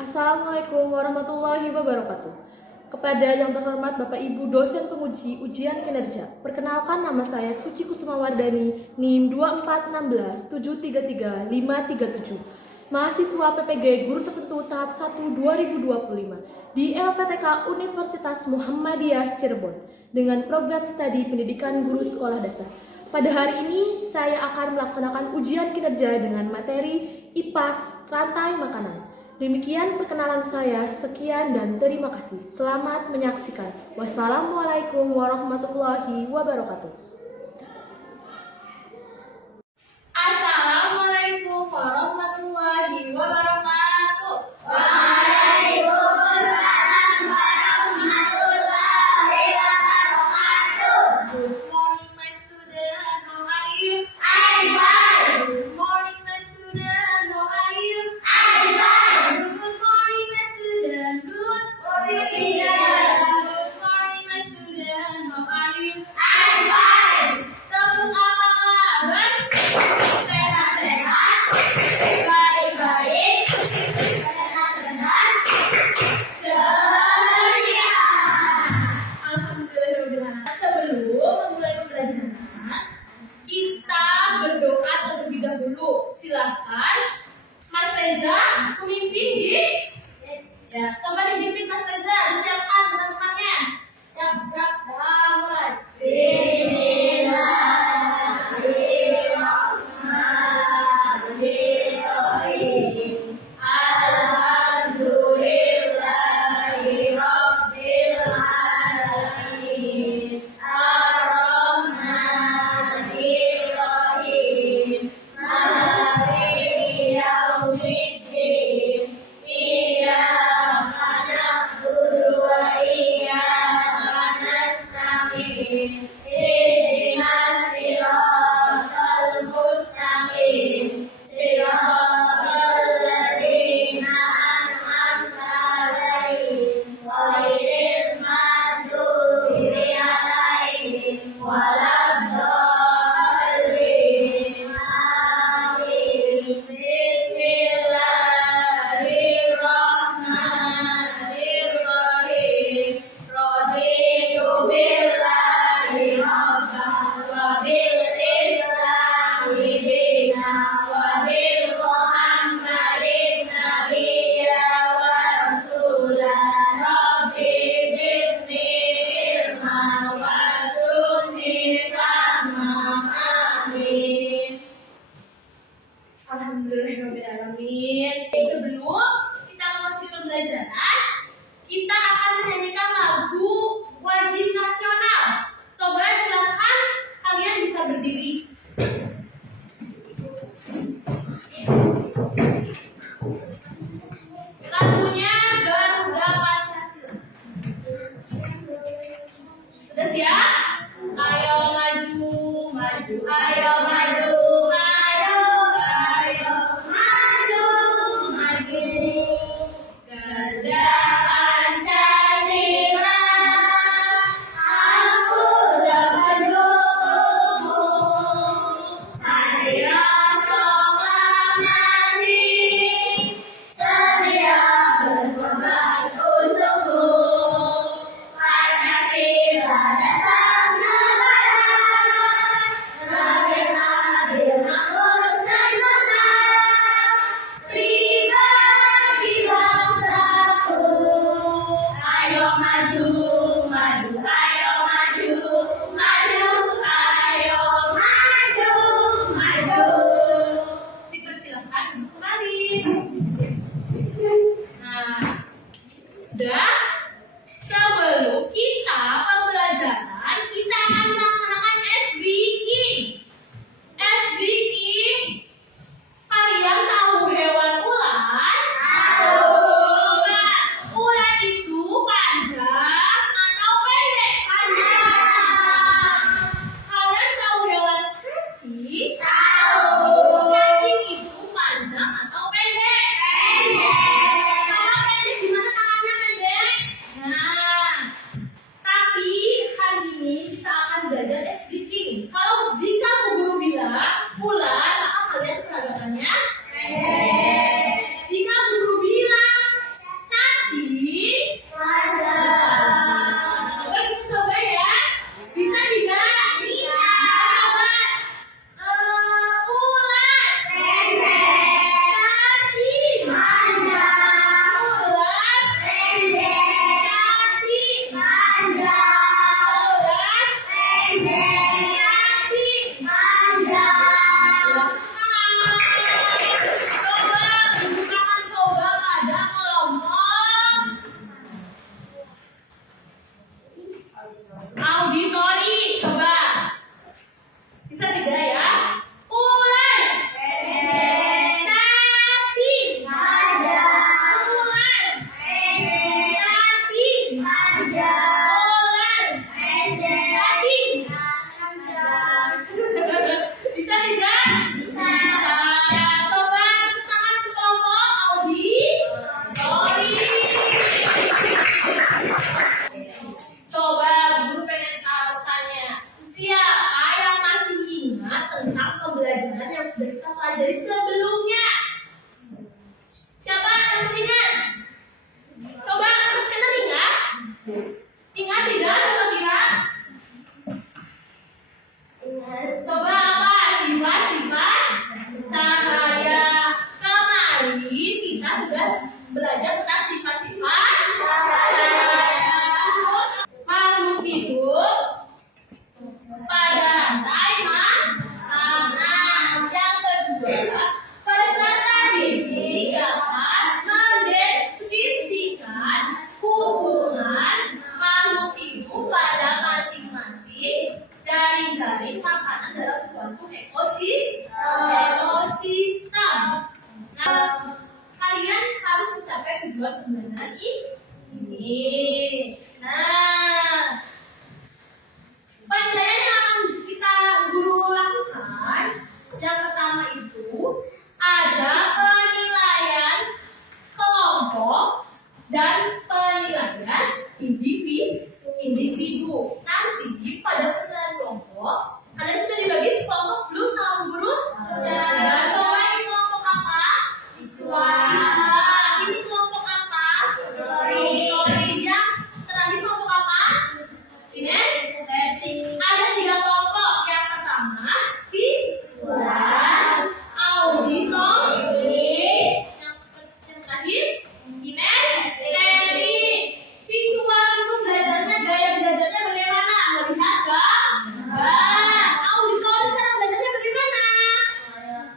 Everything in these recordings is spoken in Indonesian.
Assalamualaikum warahmatullahi wabarakatuh. Kepada yang terhormat Bapak Ibu dosen penguji ujian kinerja, perkenalkan nama saya Suci Kusuma Wardani, NIM 246633537, mahasiswa PPG Guru Tertentu tahap 1 2025 di LPTK Universitas Muhammadiyah Cirebon dengan program studi pendidikan guru sekolah dasar. Pada hari ini saya akan melaksanakan ujian kinerja dengan materi IPAS rantai makanan. Demikian perkenalan saya, sekian dan terima kasih. Selamat menyaksikan. Wassalamualaikum warahmatullahi wabarakatuh. Assalamualaikum warahmatullahi wabarakatuh. Waalaikumsalam warahmatullahi wabarakatuh. Good morning, my student. How are you? I'm fine. Good morning, my student. How are you? I'm fine. Good morning, my student. Good morning. Good morning, my student. How are you? I'm fine. Teman apa kabar? Sehat-sehat, baik-baik, sehat-sehat, ceria. Alhamdulillah. Sebelum memulai pembelajaran, kita berdoa terlebih dahulu. Silahkan, Mas Reza, pemimpin di. Ya, coba dipimpin Mas Reza. Siapkan teman-temannya. Siap, gerak, mulai. Bismillahirrahmanirrahim. Alhamdulillahi rabbil alamin. Ar-Rahmanir-Rahim. Maliki yaumiddin. Iyyaka na'budu wa iyyaka nasta'in. Ihdinas siratal mustaqim. Siratal ladzina an'amta 'alaihim ghairil maghdubi 'alaihim waladdallin. Amin. Bismillahirrahmanirrahim. Raditu billahi rabban wa bil islami dinan wa bil Muhammadin nabiyya wa rasula. Rabbi zidni ilma warzuqni fahma. Amin. Alhamdulillahirrahmanirrahim. Sebelum kita memasuki pembelajaran, kita akan menyanyikan lagu wajib nasional. Sobat, silakan kalian bisa berdiri. Lagunya Garuda Pancasila. Sudah siap? Ayo maju, maju, Ayo maju, maju, ayo maju, maju. Garuda Pancasila, aku dapat mendukungmu. Marilah proklamasi, sedia berkorban untukmu. Pancasila dasar negara, lahir adil makmur sentosa, pribadi bangsaku. Ayo maju, maju, ayo maju, maju, ayo maju, maju. dipersilakan kembali. Nah, sudah. Sebelum kita pembelajaran, kita akan melaksanakan S breaking. S breaking. Kalian tahu hewan ular? Nah, ular itu panjang atau pendek? Panjang. Kalian tahu hewan cacing? Tahu. Cacing itu panjang atau pendek? Pendek. Kalau pendek gimana tangannya pendek? sudah belajar tentang sifat-sifat makhluk hidup pada rantai makanan. Yang kedua, peserta didik dapat mendeskripsikan hubungan makhluk hidup pada masing-masing jaring-jaring makanan dalam suatu ekosistem. Nah, kalian harus mencapai tujuan pembelajaran ini. Nah, penilaian yang akan kita guru lakukan yang pertama itu ada penilaian kelompok dan penilaian individu. Nanti pada penilaian kelompok, kalian sudah dibagi kelompok belum sama guru? Dan coba ini kelompok apa? Iswa. Ini kelompok apa? Yang terakhir kelompok apa? Ines? Ada 3 kelompok. Yang pertama visual, auditory, yang terakhir Ines, teknik. Visual itu belajarnya, gaya belajarnya bagaimana? Melihat gambar. Auditory cara belajarnya bagaimana?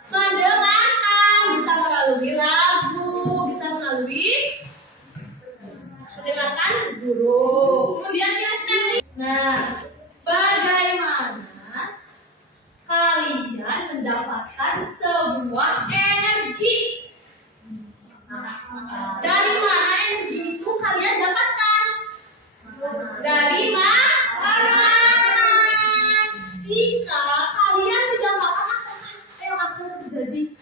Mendengarkan, bisa melalui lagu, bisa melalui mendengarkan guru. Kemudian kinesthetik. Nah, bagaimana kalian mendapatkan sebuah energi? Dari mana energi itu kalian dapatkan? Dari makanan. Jika kalian tidak makan, ayo akan terjadi.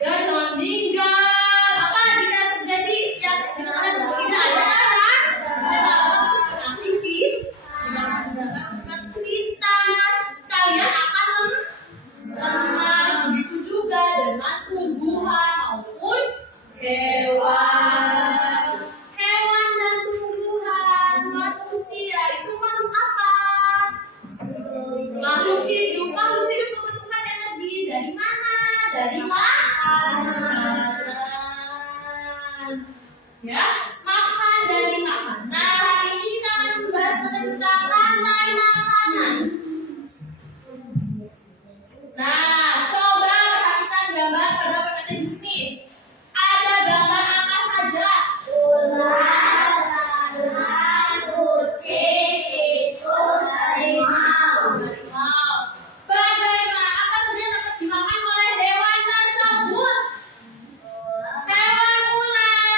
Ya, jangan meninggal. Apa jika terjadi? Ya, jika kalian tidak ada aktivitas, kalian akan lemas. Begitu juga dengan tumbuhan maupun hewan. Hewan dan tumbuhan, manusia itu makhluk apa? Makhluk hidup. Makhluk hidup membutuhkan energi dari mana? Dari makanan. Ya, makan dari makanan. Nah, hari ini kita akan membahas tentang rantai makanan. Nah, coba perhatikan gambar pada PPT di sini. Ada gambar apa saja? Ular, kucing, tikus, harimau. Harimau. Bagaimana apa saja yang dapat dimakan oleh hewan tersebut? Hewan ular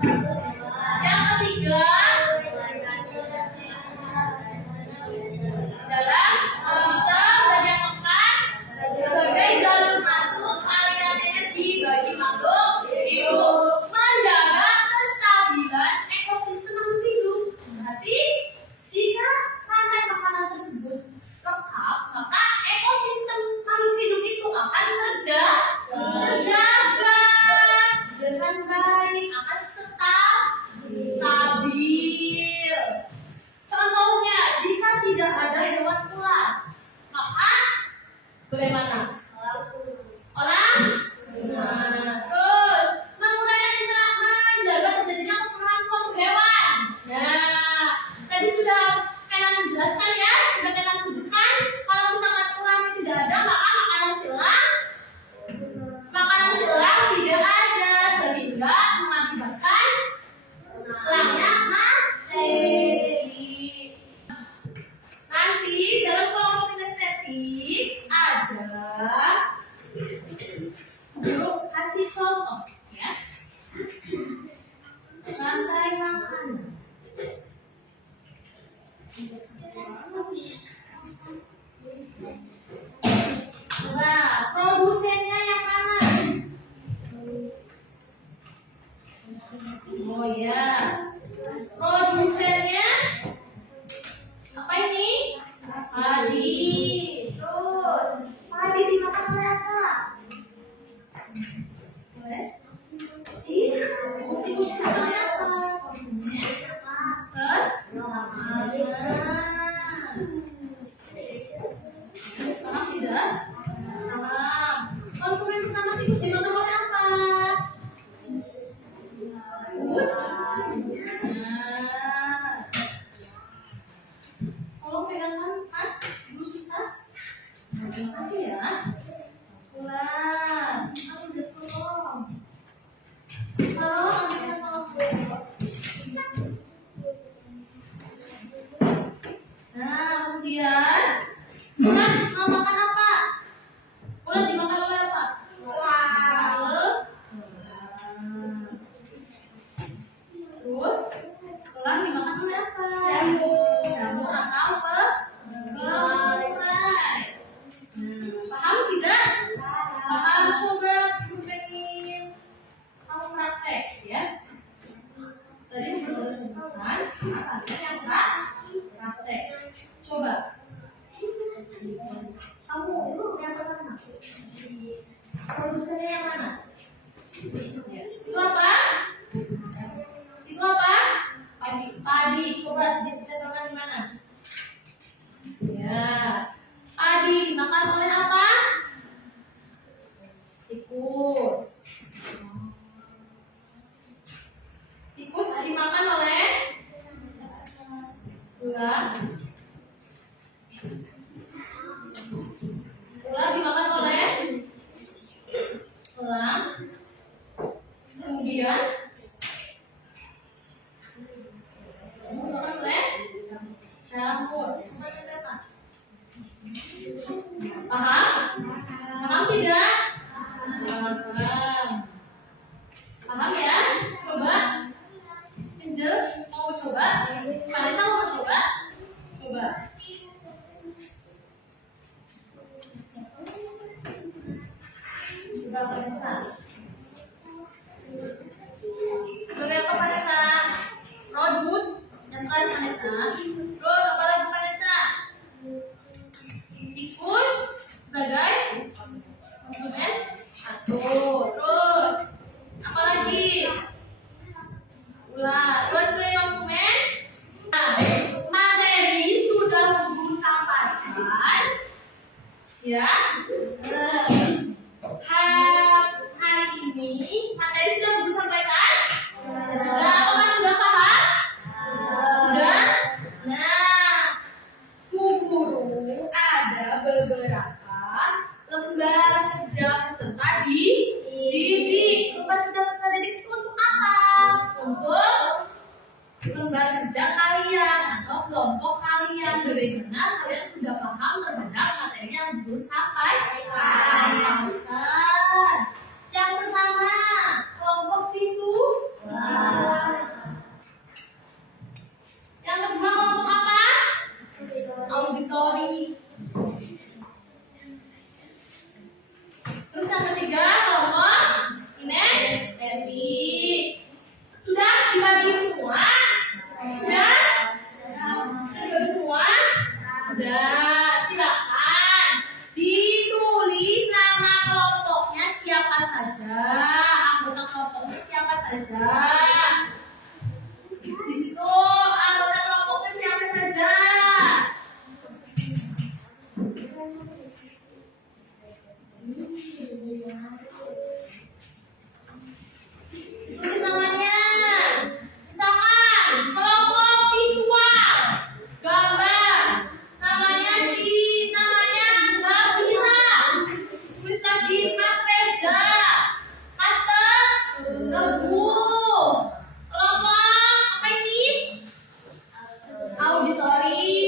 Yang ketiga, dalam sistem dan yang keempat sebagai jalur masuk aliran energi bagi makhluk hidup, menjaga kestabilan ekosistem makhluk hidup. Berarti jika rantai makanan tersebut lengkap, maka ekosistem makhluk hidup itu akan terjaga dengan baik, akan stabil. Contohnya, jika tidak ada hewan ular, maka bagaimana? Orang? Terus, menjaga terjadinya pertumbuhan suatu hewan. Nah, tadi sudah Kenan jelaskan ya, sudah Kenan sebutkan. Kalau misalkan ulangnya tidak ada, maka makanan silang tidak ada, sehingga mengakibatkan ulangnya mati. Nanti dalam kelompok kinestetik ada guru kasih contoh ya. Rantai makanan. Nah, produsennya yang mana? Oh ya, produsennya apa ini? Padi. Terus, padi dimakan oleh apa? Oleh tikus oleh apa? Paham tidak? Paham. Konsumen pertama tikus dimakan oleh apa? Tolong pegangkan Mas, dulu susah. Terima kasih ya. Ulang. Kamu udah tolong. Tolong, ambilkan tolong. Nah, kemudian ulat mau makan apa? Ulat dimakan oleh apa? Terus, elang dimakan oleh apa? Jamur atau perai. Paham tidak? Paham, coba pengen kamu praktek ya. Tadi sudah sebutkan, sekarang kalian yang praktek. Coba. Kamu itu yang pertama. Produsennya yang mana? Itu apa? Itu apa? Padi. Padi. Coba ditentukan di mana? Ya. Padi dimakan oleh apa? Tikus. Tikus dimakan oleh ular. Ular dimakan oleh elang. Kemudian dimakan oleh jamur. Paham? Paham tidak? Paham. Paham ya? Coba. Angel mau coba? Vanessa mau coba? Coba. Coba Vanessa. Sebagai apa Vanessa? Produs yang tadi Vanessa. Terus apa lagi Vanessa? Tikus sebagai konsumen satu. Terus apa lagi? Ular. Terus sebagai konsumen. Nah, materi sudah Guru sampaikan. Ya. Hari ini materi sudah Guru sampaikan. Sudah, apa sudah paham? Sudah. Nah, Guru ada beberapa lembar kerja peserta didik. Lembar kerja peserta didik itu untuk apa? Untuk lembar kerja kalian atau kelompok kalian. Bagaimana kalian sudah paham terhadap materi yang Guru sampaikan? Yang pertama, kelompok visual. saja. Di situ anggota kelompoknya siapa saja? Tulis namanya. Misalkan kelompok visual, gambar. Namanya Mbak Fira. Tulis lagi Mas Reza. Tebu. Kelompok apa ini? Auditori.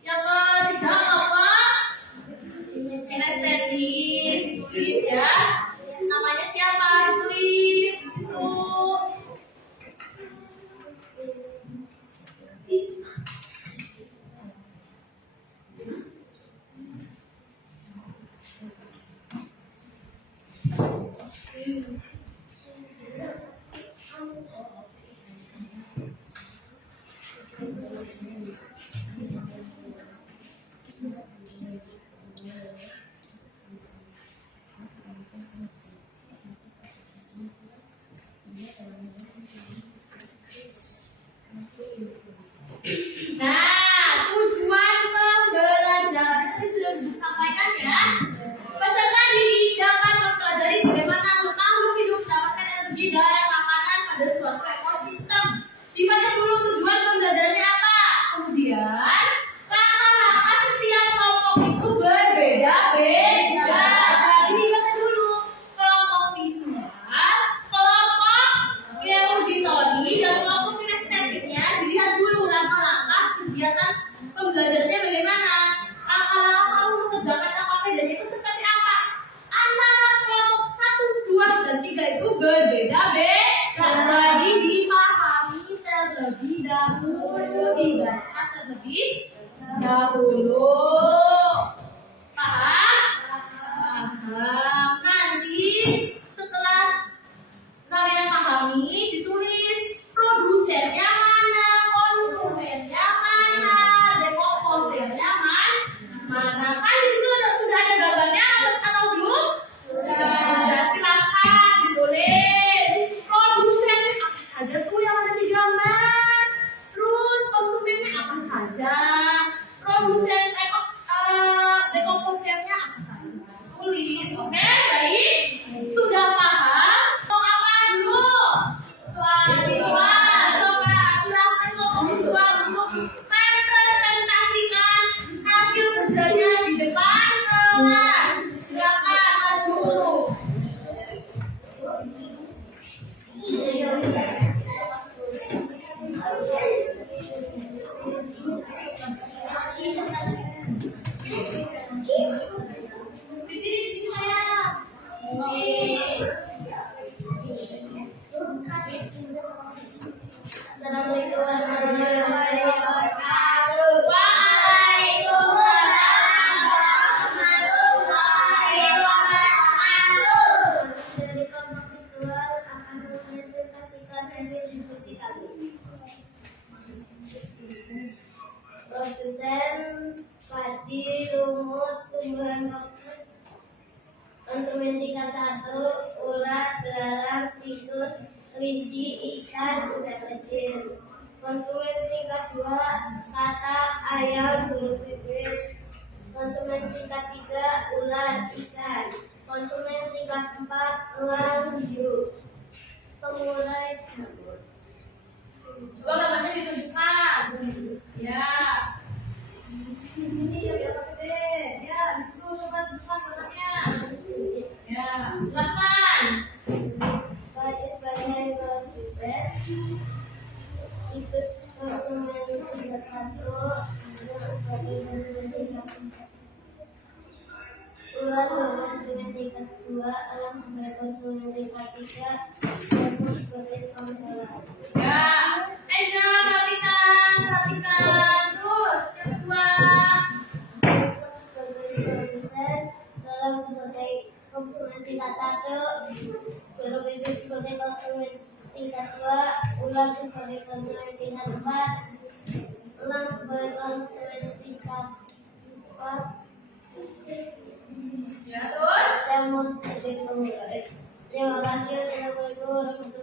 Yang ketiga kelompok kinestetik. Tulis ya. Namanya siapa? Tulis di situ. Nah, tujuan pembelajaran ini sudah disampaikan ya. Peserta didik dapat mempelajari bagaimana makhluk hidup mendapatkan energi dan makanan pada suatu ekosistem. Dibaca dulu tujuan pembelajarannya apa. Kemudian langkah-langkah setiap kelompok itu berbeda-beda. Jadi dibaca dulu kelompok visual, kelompok auditori, dan kelompok kinestetiknya. Dilihat dulu langkah-langkah kegiatan pembelajarannya bagaimana. Langkah-langkah kamu mengerjakan LKP dan itu seperti apa? Antara kelompok 1, 2, dan 3 itu berbeda-beda. Jadi dipahami terlebih dahulu, dibaca terlebih dahulu. Paham? Paham. Nanti setelah kalian pahami, ditulis produsennya mana, konsumennya mana, dekomposernya mana. Kan di situ sudah ada gambarnya atau belum? Sudah. Silakan ditulis produsennya apa saja tuh yang ada di gambar. Terus konsumennya apa saja. Produsen dekomposernya apa saja. Tulis, oke? Baik. Sudah paham? Mau apa dulu? Siswa, coba silakan kelompok visual untuk mempresentasikan hasil kerjanya di depan kelas. Silakan maju. Di sini saya. Assalamualaikum warahmatullahi wabarakatuh. Waalaikumsalam warahmatullahi wabarakatuh. Dari kelompok visual akan mempresentasikan hasil diskusi kami. Produsen padi, lumut, tumbuhan kompost, konsumen tingkat 1, ulat, belalang, tikus, kelinci, ikan, udang kecil. Konsumen tingkat 2, katak, ayam, burung pipit. Konsumen tingkat 3, ulat, ikan. Konsumen tingkat 4, elang, hiu. Pengurai jamur. Coba gambarnya ditunjukkan. Ya. Ini yang gede. Ya, disitu coba tunjukkan gambarnya. Ya, jelaskan. Baik sebagai produsen, itu konsumen tingkat 1, sebagai konsumen tingkat 4. Ulas sebagai konsumen tingkat 2, elang sebagai konsumen tingkat 3, jamur sebagai pengolahan. Ya, jangan perhatikan. Terus yang kedua. Sebagai produsen, elang sebagai konsumen tingkat 1, burung pipit sebagai konsumen tingkat 2, ular sebagai konsumen tingkat 4, elang sebagai konsumen tingkat 4, Ya, terus. jamur sebagai pengolahan. Terima kasih. Assalamualaikum warahmatullahi wabarakatuh.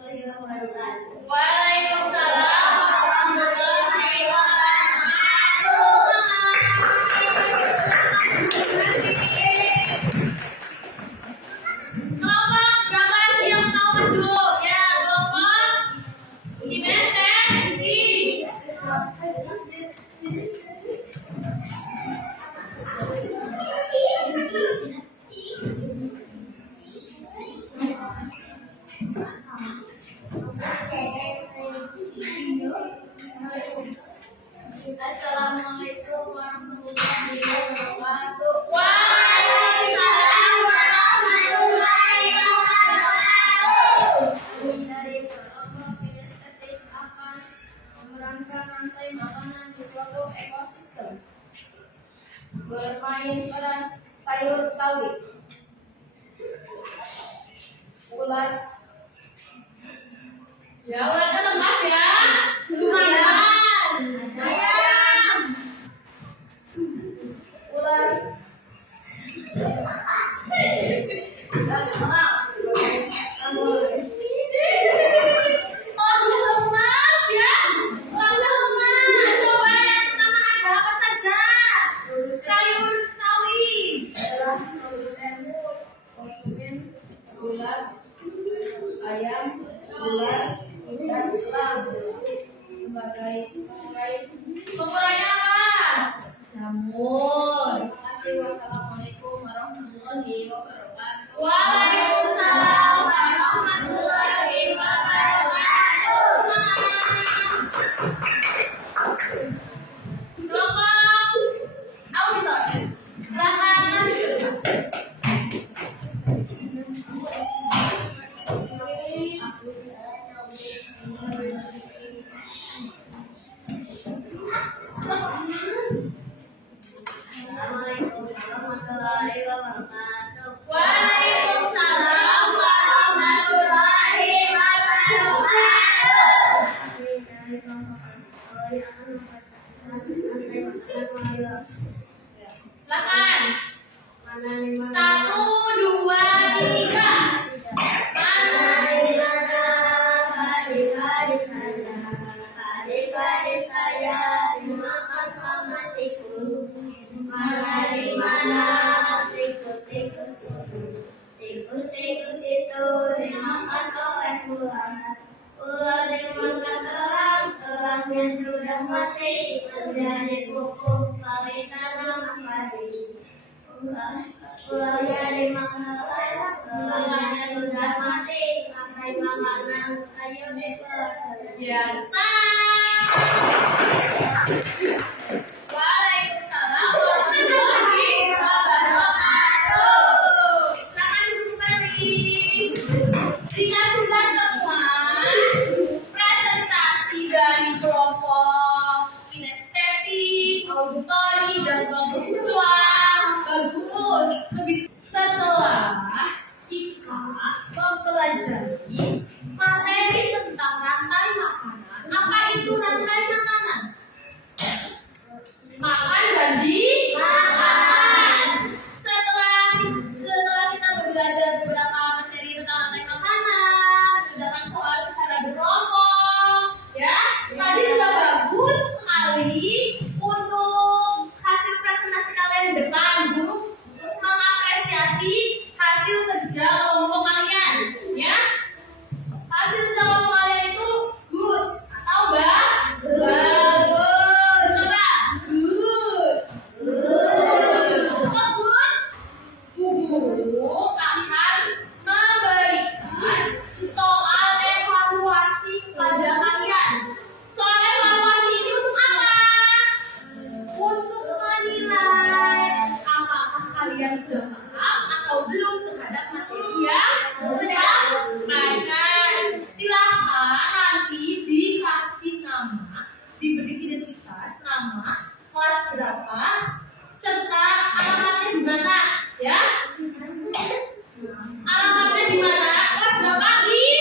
bermain sayur sawi. Ular. Ya, ularnya lemas ya. Lumayan. Lumayan. Ular. Ularnya lemas ya. Ularnya lemas. Coba yang pertama ada apa saja? Sayur sawi. Ular, ayam, ular, dan elang sebagai Penguraian apa? Namun. Terima kasih. Wassalamualaikum warahmatullahi wabarakatuh. Waalaikumsalam warahmatullahi wabarakatuh. Kelompok auditor, silakan. Assalamualaikum warahmatullahi wabarakatuh. Waalaikumsalam warahmatullahi wabarakatuh. Silakan. 1, 2, 3. Adik-adik saya, terima kasih sama tikus. Mana di mana tikus-tikus itu? Tikus-tikus itu dimakan oleh ular. Ular dimakan elang, elangnya sudah mati menjadi pupuk bagi tanaman padi. Ularnya dimakan elang, elangnya sudah mati pakai makanan kayu dipersembahkan. Ya, Waalaikumsalam warahmatullahi wabarakatuh. Silakan duduk kembali. Jika sudah semua presentasi dari kelompok kinestetik, auditori, dan kelompok visual bagus. Setelah kita mempelajari materi tentang rantai makanan, apa itu rantai makanan? Makan dan dimakan. Setelah kita belajar beberapa materi tentang rantai makanan, sedangkan soal secara berkelompok, ya, tadi sudah bagus sekali untuk hasil presentasi kalian di depan. Guru mengapresiasi hasil kerja kelompok kalian, ya. Hasil kerja kelompok kalian itu good atau bagus? Coba good. Atau good? Guru akan memberikan soal evaluasi kepada kalian. Soal evaluasi ini untuk apa? Untuk menilai apakah kalian sudah paham atau belum terhadap materi yang disampaikan. Silakan nanti dikasih nama, diberi identitas, nama, kelas berapa, serta alamatnya di mana, ya? Alamatnya di mana? Kelas berapa? 5,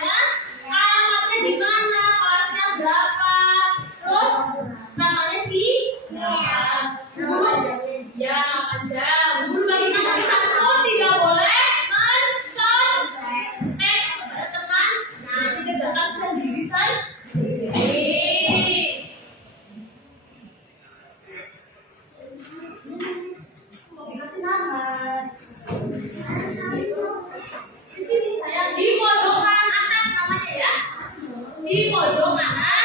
ya? Alamatnya di mana? Kelasnya berapa? Terus namanya siapa? Guru, ya, aja. Guru bagi satu tidak boleh mencontek kepada teman. Nanti kerjakan sendiri sendiri. Dikasih nama. Di sini sayang, di pojok kanan atas namanya ya. Di pojok kanan